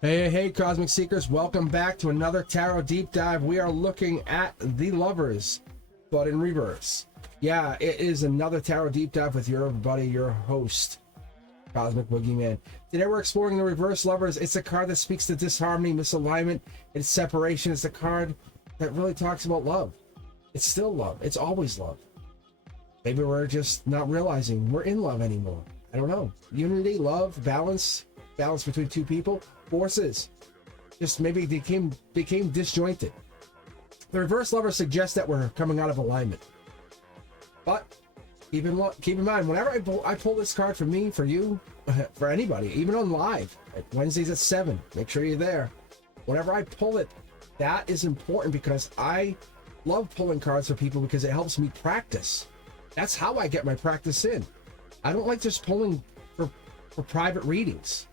Hey, Cosmic Seekers, welcome back to another Tarot Deep Dive. We are looking at the Lovers, but in reverse. Yeah, it is another Tarot Deep Dive with your buddy, your host, Cosmic Boogeyman. Today we're exploring the Reverse Lovers. It's a card that speaks to disharmony, misalignment, and separation. It's a card that really talks about love. It's still love. It's always love. Maybe we're just not realizing we're in love anymore. I don't know. Unity, love, balance between two people. Forces just maybe became disjointed. The reverse lover suggests that we're coming out of alignment, but keep in mind, whenever I pull this card for me, for you, for anybody, even on live at Wednesdays at 7, make sure you're there. Whenever I pull it, that is important because I love pulling cards for people because it helps me practice. That's how I get my practice in. I don't like just pulling for private readings.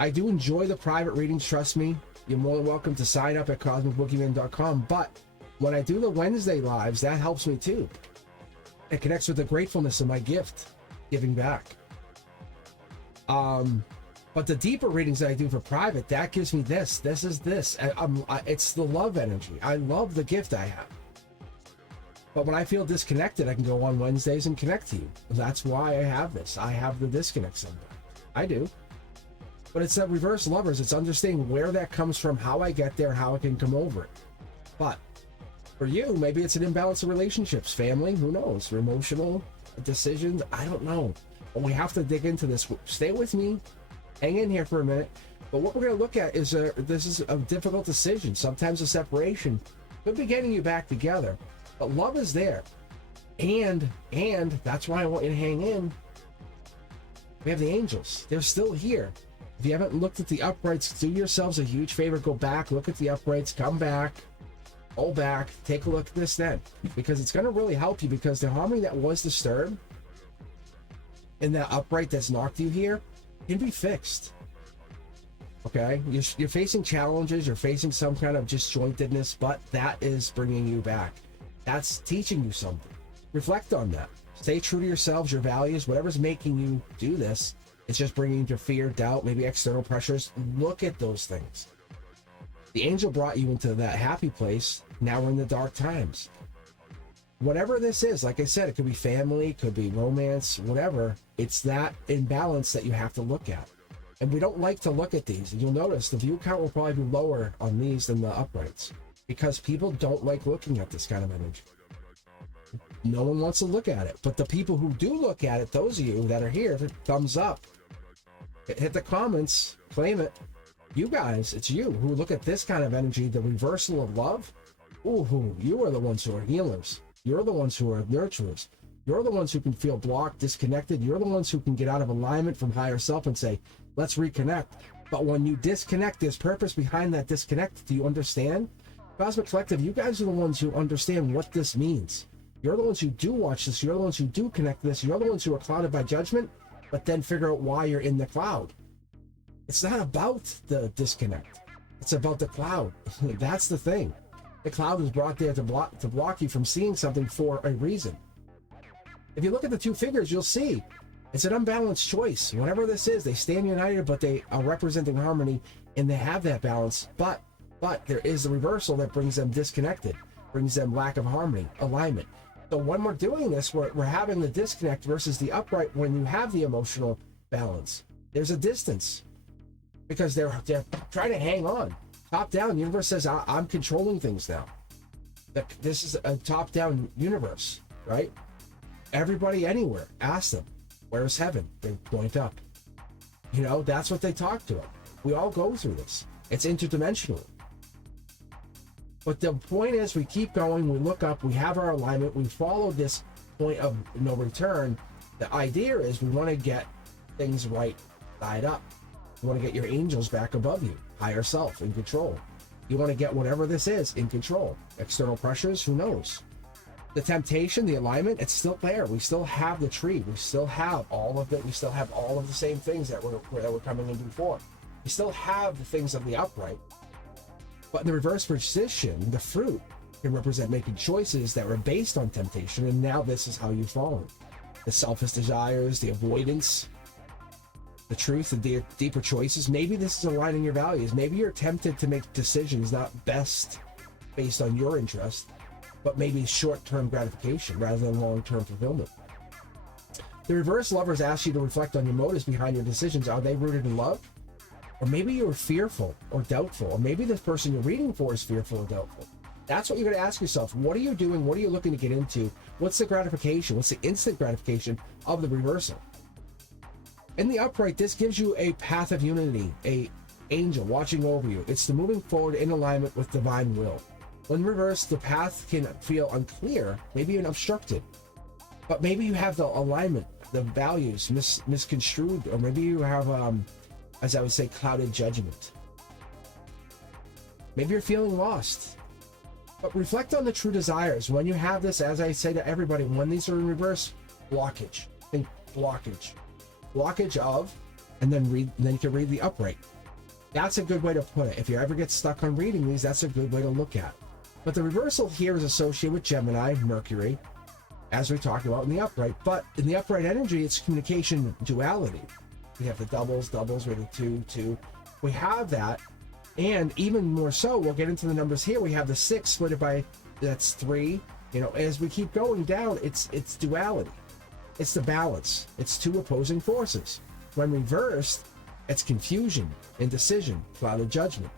I do enjoy the private readings, trust me. You're more than welcome to sign up at cosmicboogeyman.com, but when I do the Wednesday lives, that helps me too. It connects with the gratefulness of my gift, giving back. But the deeper readings that I do for private, that gives me this. It's the love energy. I love the gift I have. But when I feel disconnected, I can go on Wednesdays and connect to you. That's why I have this. I have the disconnect sometimes. I do. But it's that reverse lovers. It's understanding where that comes from, how I get there, how I can come over it. But for you, maybe it's an imbalance of relationships, family, who knows, emotional decisions, I don't know. But we have to dig into this. Stay with me, hang in here for a minute. But what we're going to look at is this is a difficult decision. Sometimes a separation could be getting you back together, but love is there. And that's why I want you to hang in. We have the angels. They're still here. If you haven't looked at the uprights, do yourselves a huge favor. Go back, look at the uprights, come back, go back, take a look at this then. Because it's going to really help you, because the harmony that was disturbed in that upright that's knocked you here can be fixed. Okay? You're facing challenges, you're facing some kind of disjointedness, but that is bringing you back. That's teaching you something. Reflect on that. Stay true to yourselves, your values, whatever's making you do this. It's just bringing you to fear, doubt, maybe external pressures. Look at those things. The angel brought you into that happy place. Now we're in the dark times. Whatever this is, like I said, it could be family, could be romance, whatever. It's that imbalance that you have to look at. And we don't like to look at these. And you'll notice the view count will probably be lower on these than the uprights, because people don't like looking at this kind of energy. No one wants to look at it, but the people who do look at it, those of you that are here, thumbs up, hit the comments, claim it. You guys, it's you who look at this kind of energy, the reversal of love. Ooh, you are the ones who are healers. You're the ones who are nurturers. You're the ones who can feel blocked, disconnected. You're the ones who can get out of alignment from higher self and say, let's reconnect. But when you disconnect, there's purpose behind that disconnect. Do you understand? Cosmic Collective, you guys are the ones who understand what this means. You're the ones who do watch this. You're the ones who do connect this. You're the ones who are clouded by judgment, but then figure out why you're in the cloud. It's not about the disconnect. It's about the cloud. That's the thing. The cloud is brought there to block you from seeing something for a reason. If you look at the two figures, you'll see it's an unbalanced choice. Whatever this is, they stand united, but they are representing harmony, and they have that balance. But there is the reversal that brings them disconnected, brings them lack of harmony, alignment. So when we're doing this, we're having the disconnect versus the upright. When you have the emotional balance, there's a distance because they're trying to hang on. Top down, universe says, I'm controlling things now. This is a top down universe, right? Everybody anywhere, ask them, where's heaven? They point up. You know, that's what they talk to them. We all go through this. It's interdimensional. But the point is, we keep going, we look up, we have our alignment, we follow this point of no return. The idea is we want to get things right side up. You want to get your angels back above you, higher self in control. You want to get whatever this is in control. External pressures, who knows? The temptation, the alignment, it's still there. We still have the tree. We still have all of it. We still have all of the same things that were coming in before. We still have the things of the upright. But in the reverse position, the fruit can represent making choices that were based on temptation, and now this is how you've fallen. The selfish desires, the avoidance, the truth, the deeper choices. Maybe this is aligning your values. Maybe you're tempted to make decisions not best based on your interest, but maybe short-term gratification rather than long-term fulfillment. The reverse lovers ask you to reflect on your motives behind your decisions. Are they rooted in love? Or maybe you're fearful or doubtful, or maybe this person you're reading for is fearful or doubtful. That's what you're going to ask yourself. What are you doing? What are you looking to get into? What's the gratification? What's the instant gratification of the reversal? In the upright, this gives you a path of unity, a angel watching over you. It's the moving forward in alignment with divine will. When reversed, the path can feel unclear, maybe even obstructed. But maybe you have the alignment, the values misconstrued, or maybe you have, as I would say, clouded judgment. Maybe you're feeling lost. But reflect on the true desires. When you have this, as I say to everybody, when these are in reverse, blockage. Think blockage. Blockage of, and then you can read the upright. That's a good way to put it. If you ever get stuck on reading these, that's a good way to look at. But the reversal here is associated with Gemini, Mercury, as we talked about in the upright. But in the upright energy, it's communication duality. We have the doubles, we have the 2. We have that. And even more so, we'll get into the numbers here. We have the 6 split by, that's 3. You know, as we keep going down, it's duality. It's the balance. It's two opposing forces. When reversed, it's confusion, indecision, clouded judgment.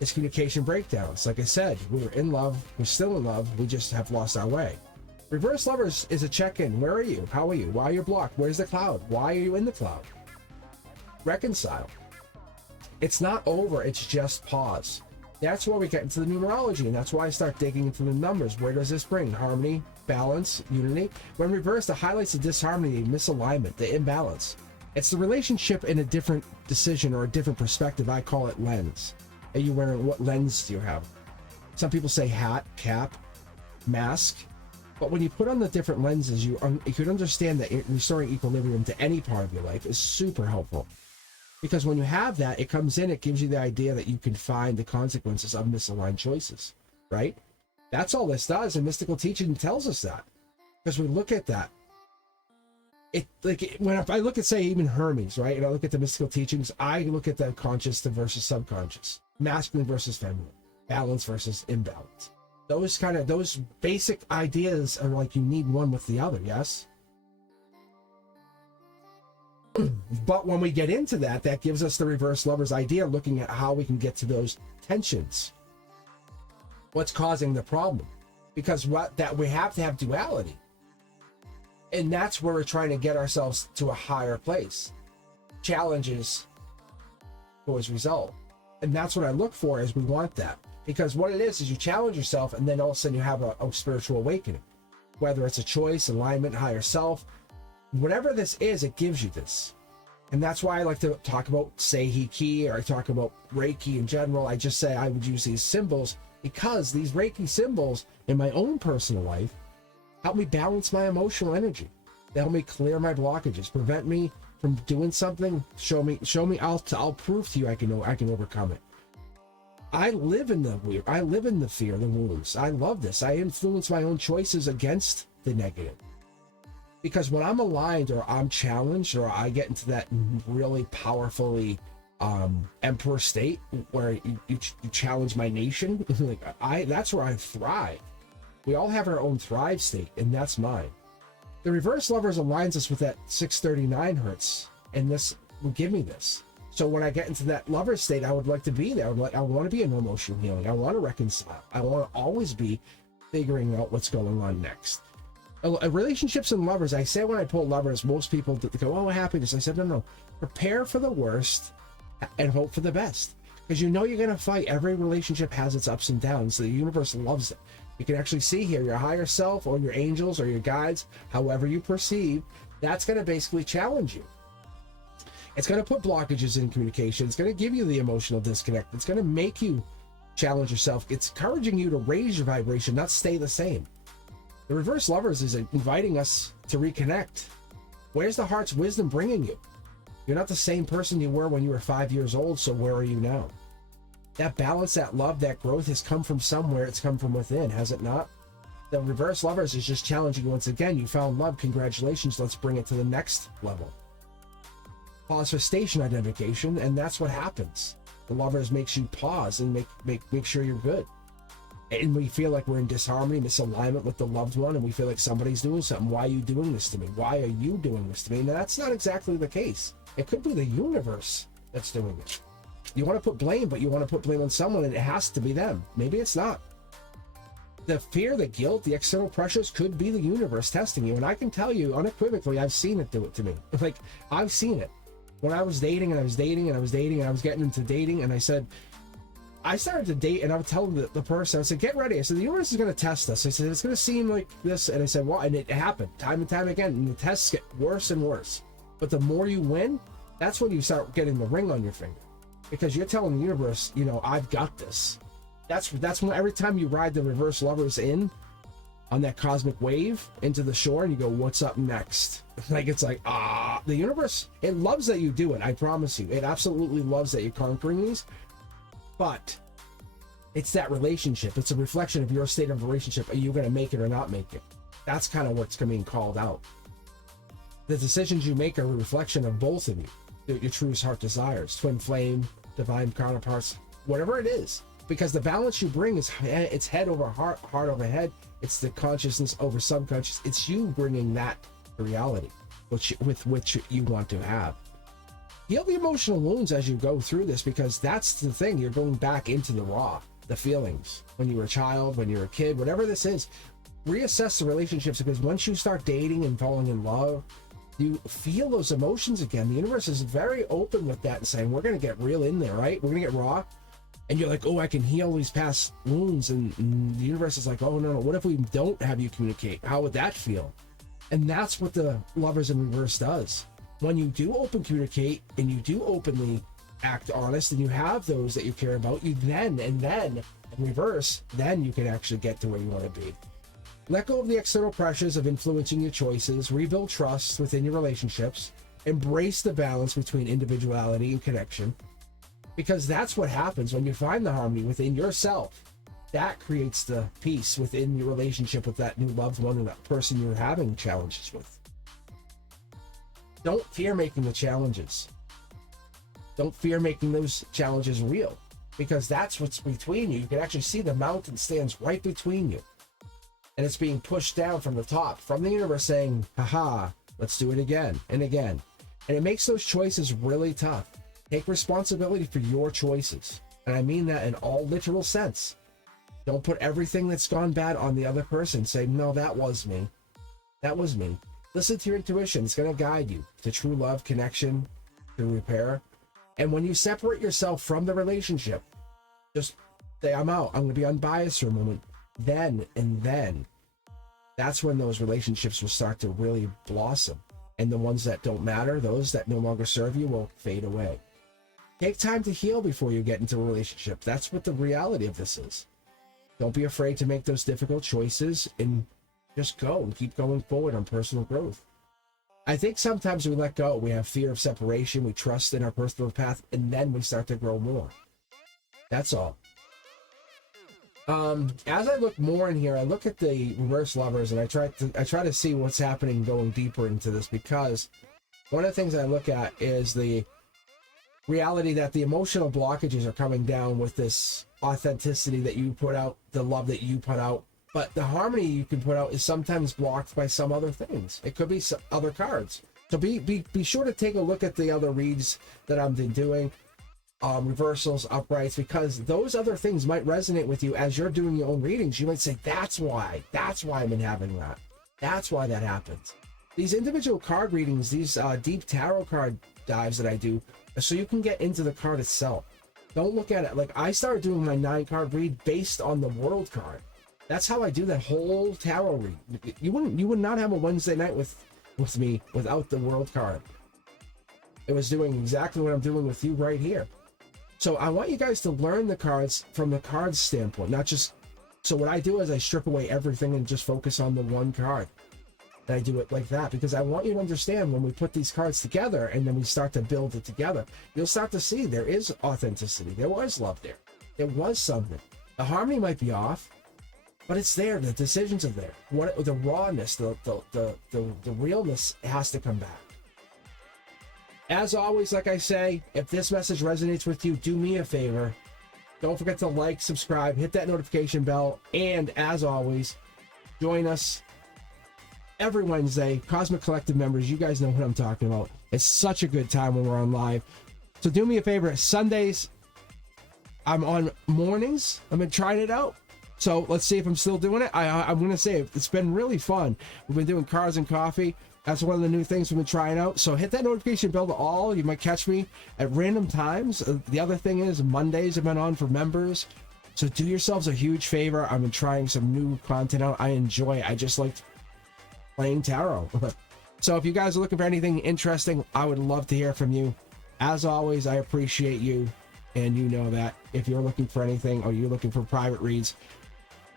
It's communication breakdowns. Like I said, we were in love, we're still in love, we just have lost our way. Reverse lovers is a check-in. Where are you? How are you? Why are you blocked? Where's the cloud? Why are you in the cloud? Reconcile. It's not over, it's just pause. That's where we get into the numerology, and that's why I start digging into the numbers. Where does this bring? Harmony, balance, unity. When reversed, it highlights the disharmony, the misalignment, the imbalance. It's the relationship in a different decision or a different perspective. I call it lens. Are you wearing, what lens do you have? Some people say hat, cap, mask. But when you put on the different lenses, you could understand that restoring equilibrium to any part of your life is super helpful. Because when you have that, it comes in, it gives you the idea that you can find the consequences of misaligned choices, right? That's all this does, and mystical teaching tells us that. Because we look at that. If I look at, say, even Hermes, right? And I look at the mystical teachings, I look at the conscious versus subconscious, masculine versus feminine, balance versus imbalance. Those basic ideas are like you need one with the other, yes? But when we get into that, that gives us the reverse lovers idea, looking at how we can get to those tensions. What's causing the problem? Because we have to have duality. And that's where we're trying to get ourselves to a higher place. Challenges towards result. And that's what I look for, is we want that. Because what it is you challenge yourself, and then all of a sudden you have a spiritual awakening. Whether it's a choice, alignment, higher self, whatever this is, it gives you this. And that's why I like to talk about Seihiki, or I talk about Reiki in general. I just say I would use these symbols because these Reiki symbols in my own personal life help me balance my emotional energy. They help me clear my blockages, prevent me from doing something. Show me. I'll prove to you I can overcome it. I live in the weird. I live in the fear, the wounds. I love this. I influence my own choices against the negative. Because when I'm aligned, or I'm challenged, or I get into that really powerfully emperor state where you challenge my nation, that's where I thrive. We all have our own thrive state, and that's mine. The reverse lovers aligns us with that 639 hertz, and this will give me this. So when I get into that lover state, I would like to be there. I want to be in emotional healing. I want to reconcile. I want to always be figuring out what's going on next. Relationships and lovers, I say when I pull lovers, most people go, oh, happiness. I said, no. Prepare for the worst and hope for the best. Because you know you're going to fight. Every relationship has its ups and downs. The universe loves it. You can actually see here your higher self, or your angels, or your guides, however you perceive, that's going to basically challenge you. It's going to put blockages in communication. It's going to give you the emotional disconnect. It's going to make you challenge yourself. It's encouraging you to raise your vibration, not stay the same. The reverse lovers is inviting us to reconnect. Where's the heart's wisdom bringing you? You're not the same person you were when you were 5 years old, so where are you now? That balance, that love, that growth has come from somewhere. It's come from within, has it not? The reverse lovers is just challenging you once again. You found love. Congratulations. Let's bring it to the next level. pause for station identification, and that's what happens. The lovers makes you pause and make sure you're good. And we feel like we're in disharmony, misalignment with the loved one, and we feel like somebody's doing something. Why are you doing this to me? Why are you doing this to me? Now, that's not exactly the case. It could be the universe that's doing it. You want to put blame, but you want to put blame on someone, and it has to be them. Maybe it's not. The fear, the guilt, the external pressures could be the universe testing you. And I can tell you unequivocally, I've seen it do it to me. Like, I've seen it. When I was dating and I was dating and I was dating and I was getting into dating, and I started to date, and I would tell the person, I said, get ready. I said, the universe is going to test us. I said, it's going to seem like this. And I said, well, and it happened time and time again. And the tests get worse and worse. But the more you win, that's when you start getting the ring on your finger. Because you're telling the universe, you know, I've got this. That's when every time you ride the reverse lovers in on that cosmic wave into the shore and you go, what's up next? Like, it's like, the universe, it loves that you do it. I promise you. It absolutely loves that you're conquering these. But it's that relationship. It's a reflection of your state of relationship. Are you going to make it or not make it? That's kind of what's being called out. The decisions you make are a reflection of both of you. Your truest heart desires, twin flame, divine counterparts, whatever it is. Because the balance you bring is it's head over heart, heart over head. It's the consciousness over subconscious. It's you bringing that to reality, with which you want to have. Heal the emotional wounds as you go through this, because that's the thing. You're going back into the raw, the feelings. When you were a child, when you were a kid, whatever this is, reassess the relationships, because once you start dating and falling in love, you feel those emotions again. The universe is very open with that and saying, we're going to get real in there, right? We're going to get raw. And you're like, oh, I can heal these past wounds. And the universe is like, oh, no, what if we don't have you communicate? How would that feel? And that's what the lovers in reverse does. When you do open communicate and you do openly act honest and you have those that you care about, you then in reverse, then you can actually get to where you want to be. Let go of the external pressures of influencing your choices, rebuild trust within your relationships, embrace the balance between individuality and connection. Because that's what happens when you find the harmony within yourself. That creates the peace within your relationship with that new loved one and that person you're having challenges with. Don't fear making the challenges. Don't fear making those challenges real. Because that's what's between you. You can actually see the mountain stands right between you. And it's being pushed down from the top, from the universe saying, haha, let's do it again and again. And it makes those choices really tough. Take responsibility for your choices. And I mean that in all literal sense. Don't put everything that's gone bad on the other person. Say, no, that was me. That was me. Listen to your intuition. It's going to guide you to true love, connection, to repair. And when you separate yourself from the relationship, just say, I'm out. I'm going to be unbiased for a moment. Then, that's when those relationships will start to really blossom. And the ones that don't matter, those that no longer serve you, will fade away. Take time to heal before you get into a relationship. That's what the reality of this is. Don't be afraid to make those difficult choices and just go and keep going forward on personal growth. I think sometimes we let go. We have fear of separation. We trust in our personal path, and then we start to grow more. That's all. As I look more in here, I look at the reverse lovers, and I try to see what's happening going deeper into this, because one of the things I look at is the reality that the emotional blockages are coming down with this authenticity that you put out, the love that you put out, but the harmony you can put out is sometimes blocked by some other things. It could be some other cards. So be sure to take a look at the other reads that I've been doing, reversals, uprights, because those other things might resonate with you as you're doing your own readings. You might say, that's why I've been having that. That's why that happens. These individual card readings, these deep tarot card dives that I do, so you can get into the card itself. Don't look at it like I started doing my 9-card read based on the world card. That's how I do that whole tarot read. You would not have a Wednesday night with me without the world card. It was doing exactly what I'm doing with you right here. So I want you guys to learn the cards from the cards standpoint, not just. So what I do is I strip away everything and just focus on the one card. And I do it like that because I want you to understand when we put these cards together and then we start to build it together, you'll start to see there is authenticity. There was love there. There was something. The harmony might be off, but it's there. The decisions are there. The rawness, the realness has to come back. As always, like I say, if this message resonates with you, do me a favor. Don't forget to like, subscribe, hit that notification bell, and as always, join us every Wednesday. Cosmic Collective members, you guys know what I'm talking about. It's such a good time when we're on live. So do me a favor, Sundays, I'm on mornings. I've been trying it out. So let's see if I'm still doing it. I'm going to say it's been really fun. We've been doing cars and coffee. That's one of the new things we've been trying out. So hit that notification bell to all. You might catch me at random times. The other thing is Mondays have been on for members. So do yourselves a huge favor. I've been trying some new content out. I enjoy it. I just like playing tarot. So if you guys are looking for anything interesting, I would love to hear from you. As always, I appreciate you. And you know that if you're looking for anything or you're looking for private reads,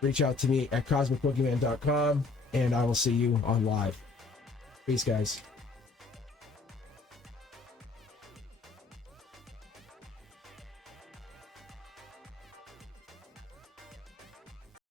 reach out to me at cosmicboogeyman.com and I will see you on live. Peace, guys.